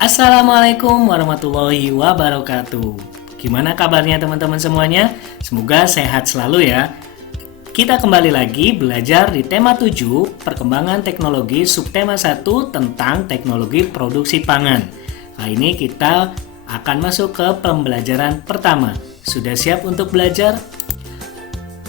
Assalamualaikum warahmatullahi wabarakatuh. Gimana kabarnya teman-teman semuanya? Semoga sehat selalu ya. Kita kembali lagi belajar di tema 7, perkembangan teknologi subtema 1 tentang teknologi produksi pangan. Kali ini kita akan masuk ke pembelajaran pertama. Sudah siap untuk belajar?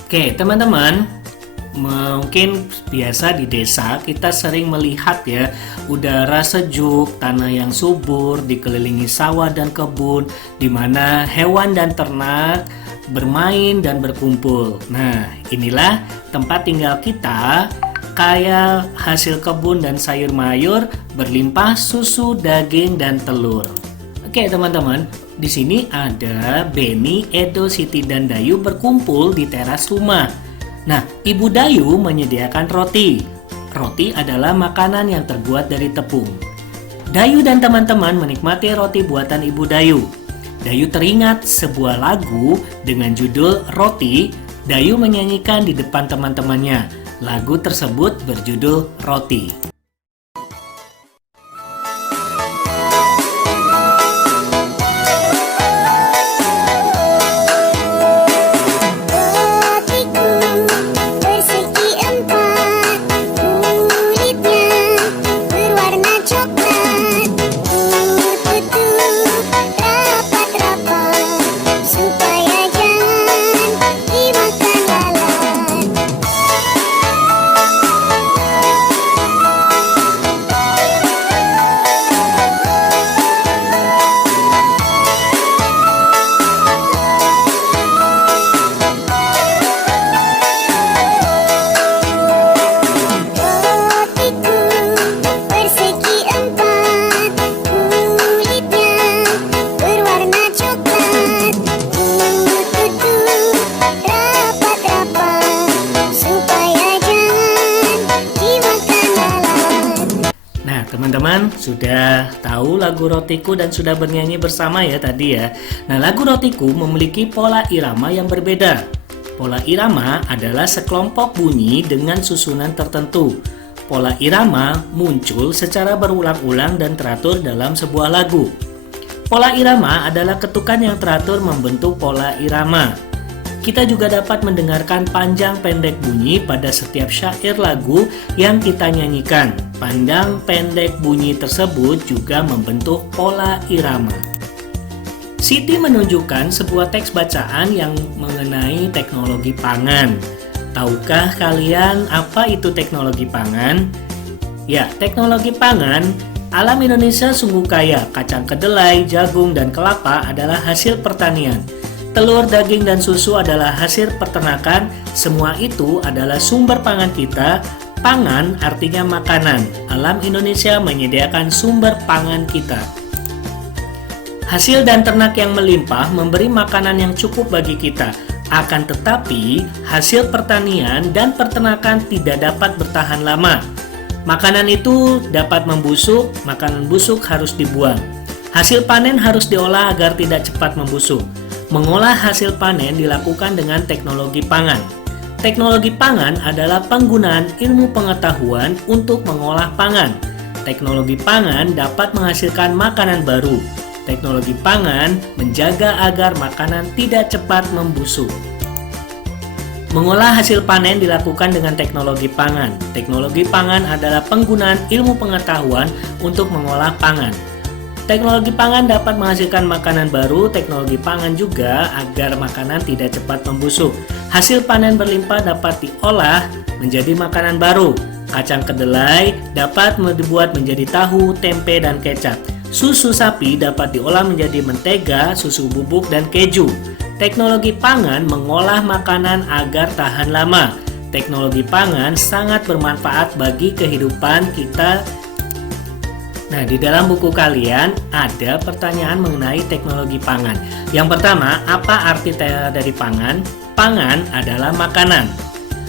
Oke, teman-teman. Mungkin biasa di desa kita sering melihat ya udara sejuk, tanah yang subur, dikelilingi sawah dan kebun, di mana hewan dan ternak bermain dan berkumpul. Nah, inilah tempat tinggal kita, kaya hasil kebun dan sayur mayur, berlimpah susu, daging dan telur. Oke teman-teman, di sini ada Beni, Edo, Siti dan Dayu berkumpul di teras rumah. Nah, Ibu Dayu menyediakan roti. Roti adalah makanan yang terbuat dari tepung. Dayu dan teman-teman menikmati roti buatan Ibu Dayu. Dayu teringat sebuah lagu dengan judul Roti. Dayu menyanyikan di depan teman-temannya. Lagu tersebut berjudul Roti. Teman-teman sudah tahu lagu Rotiku dan sudah bernyanyi bersama ya tadi ya. Nah, lagu Rotiku memiliki pola irama yang berbeda. Pola irama adalah sekelompok bunyi dengan susunan tertentu. Pola irama muncul secara berulang-ulang dan teratur dalam sebuah lagu. Pola irama adalah ketukan yang teratur membentuk pola irama. Kita juga dapat mendengarkan panjang pendek bunyi pada setiap syair lagu yang kita nyanyikan. Panjang pendek bunyi tersebut juga membentuk pola irama. Siti menunjukkan sebuah teks bacaan yang mengenai teknologi pangan. Tahukah kalian apa itu teknologi pangan? Ya, teknologi pangan, alam Indonesia sungguh kaya. Kacang kedelai, jagung, dan kelapa adalah hasil pertanian. Telur, daging, dan susu adalah hasil peternakan. Semua itu adalah sumber pangan kita. Pangan artinya makanan. Alam Indonesia menyediakan sumber pangan kita. Hasil dan ternak yang melimpah memberi makanan yang cukup bagi kita. Akan tetapi, hasil pertanian dan peternakan tidak dapat bertahan lama. Makanan itu dapat membusuk, makanan busuk harus dibuang. Hasil panen harus diolah agar tidak cepat membusuk. Mengolah hasil panen dilakukan dengan teknologi pangan. Teknologi pangan adalah penggunaan ilmu pengetahuan untuk mengolah pangan. Teknologi pangan dapat menghasilkan makanan baru. Teknologi pangan menjaga agar makanan tidak cepat membusuk. Mengolah hasil panen dilakukan dengan teknologi pangan. Teknologi pangan adalah penggunaan ilmu pengetahuan untuk mengolah pangan. Teknologi pangan dapat menghasilkan makanan baru. Teknologi pangan juga agar makanan tidak cepat membusuk. Hasil panen berlimpah dapat diolah menjadi makanan baru. Kacang kedelai dapat dibuat menjadi tahu, tempe, dan kecap. Susu sapi dapat diolah menjadi mentega, susu bubuk, dan keju. Teknologi pangan mengolah makanan agar tahan lama. Teknologi pangan sangat bermanfaat bagi kehidupan kita. Nah, di dalam buku kalian ada pertanyaan mengenai teknologi pangan. Yang pertama, apa arti dari pangan? Pangan adalah makanan.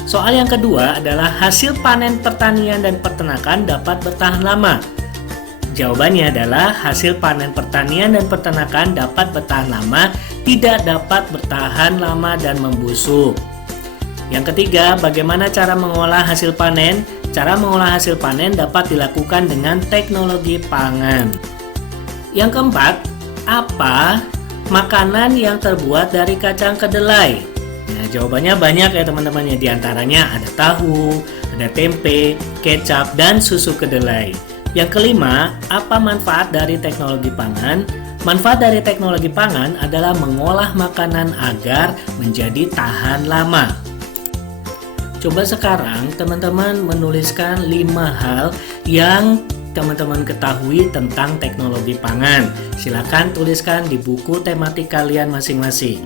Soal yang kedua adalah hasil panen pertanian dan peternakan dapat bertahan lama. Jawabannya adalah hasil panen pertanian dan peternakan dapat bertahan lama, tidak dapat bertahan lama dan membusuk. Yang ketiga, bagaimana cara mengolah hasil panen? Cara mengolah hasil panen dapat dilakukan dengan teknologi pangan. Yang keempat, apa makanan yang terbuat dari kacang kedelai? Nah, jawabannya banyak ya teman-teman ya. Di antaranya ada tahu, ada tempe, kecap, dan susu kedelai. Yang kelima, apa manfaat dari teknologi pangan? Manfaat dari teknologi pangan adalah mengolah makanan agar menjadi tahan lama. Coba sekarang teman-teman menuliskan 5 hal yang teman-teman ketahui tentang teknologi pangan. Silakan tuliskan di buku tematik kalian masing-masing.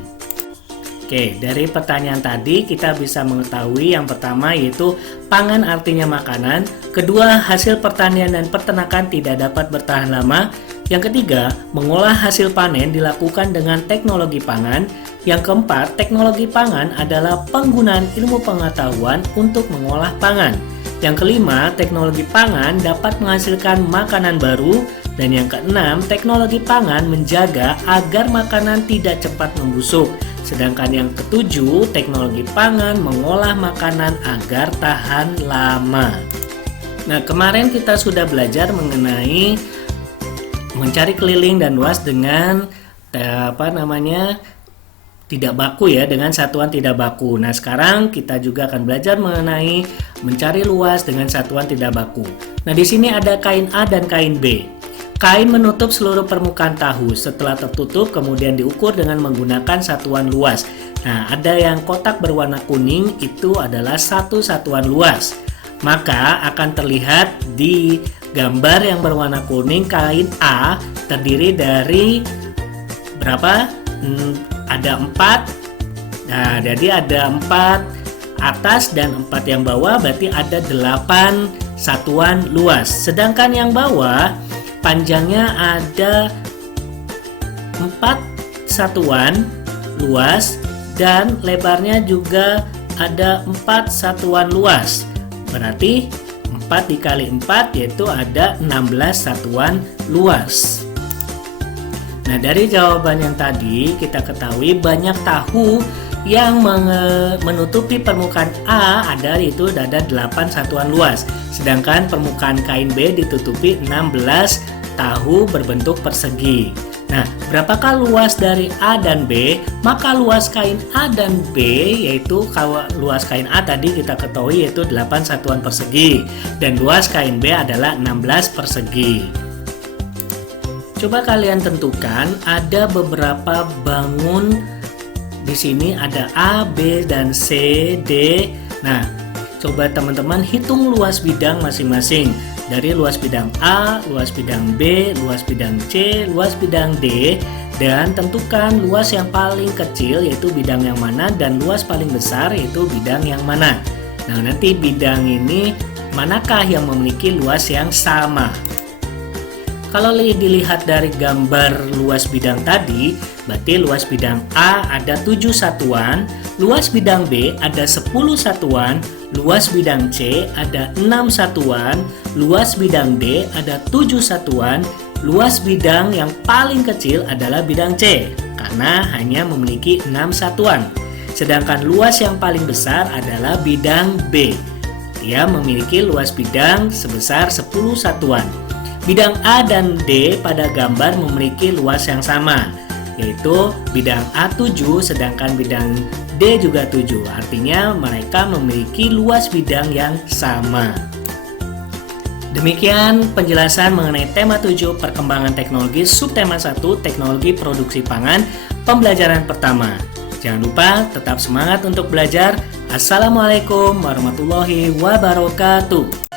Oke, dari pertanyaan tadi kita bisa mengetahui yang pertama yaitu pangan artinya makanan. Kedua, hasil pertanian dan peternakan tidak dapat bertahan lama. Yang ketiga, mengolah hasil panen dilakukan dengan teknologi pangan. Yang keempat, teknologi pangan adalah penggunaan ilmu pengetahuan untuk mengolah pangan. Yang kelima, teknologi pangan dapat menghasilkan makanan baru. Dan yang keenam, teknologi pangan menjaga agar makanan tidak cepat membusuk. Sedangkan yang ketujuh, teknologi pangan mengolah makanan agar tahan lama. Nah, kemarin kita sudah belajar mengenai mencari keliling dan luas dengan tidak baku ya, dengan satuan tidak baku. Nah, sekarang kita juga akan belajar mengenai mencari luas dengan satuan tidak baku. Nah, di sini ada kain A dan kain B. Kain menutup seluruh permukaan tahu. Setelah tertutup, kemudian diukur dengan menggunakan satuan luas. Nah, ada yang kotak berwarna kuning, itu adalah satu satuan luas. Maka akan terlihat di gambar yang berwarna kuning, kain A terdiri dari berapa? Ada 4. Nah, jadi ada 4 atas dan 4 yang bawah, berarti ada 8 satuan luas. Sedangkan yang bawah panjangnya ada 4 satuan luas dan lebarnya juga ada 4 satuan luas. Berarti 4 dikali 4 yaitu ada 16 satuan luas. Nah, dari jawaban yang tadi kita ketahui banyak tahu yang menutupi permukaan A yaitu ada 8 satuan luas. Sedangkan permukaan kain B ditutupi 16 tahu berbentuk persegi. Nah, berapakah luas dari A dan B? Maka luas kain A dan B yaitu luas kain A tadi kita ketahui yaitu 8 satuan persegi dan luas kain B adalah 16 persegi. Coba kalian tentukan ada beberapa bangun di sini, ada A, B, dan C, D. Nah, coba teman-teman hitung luas bidang masing-masing. Dari luas bidang A, luas bidang B, luas bidang C, luas bidang D, dan tentukan luas yang paling kecil yaitu bidang yang mana dan luas paling besar yaitu bidang yang mana. Nah, nanti bidang ini manakah yang memiliki luas yang sama? Kalau dilihat dari gambar luas bidang tadi, berarti luas bidang A ada 7 satuan, luas bidang B ada 10 satuan, luas bidang C ada 6 satuan, luas bidang D ada 7 satuan, luas bidang yang paling kecil adalah bidang C karena hanya memiliki 6 satuan. Sedangkan luas yang paling besar adalah bidang B. Dia memiliki luas bidang sebesar 10 satuan. Bidang A dan D pada gambar memiliki luas yang sama, yaitu bidang A 7 sedangkan bidang D juga 7. Artinya mereka memiliki luas bidang yang sama. Demikian penjelasan mengenai tema 7 perkembangan teknologi subtema 1 teknologi produksi pangan pembelajaran pertama. Jangan lupa tetap semangat untuk belajar. Assalamualaikum warahmatullahi wabarakatuh.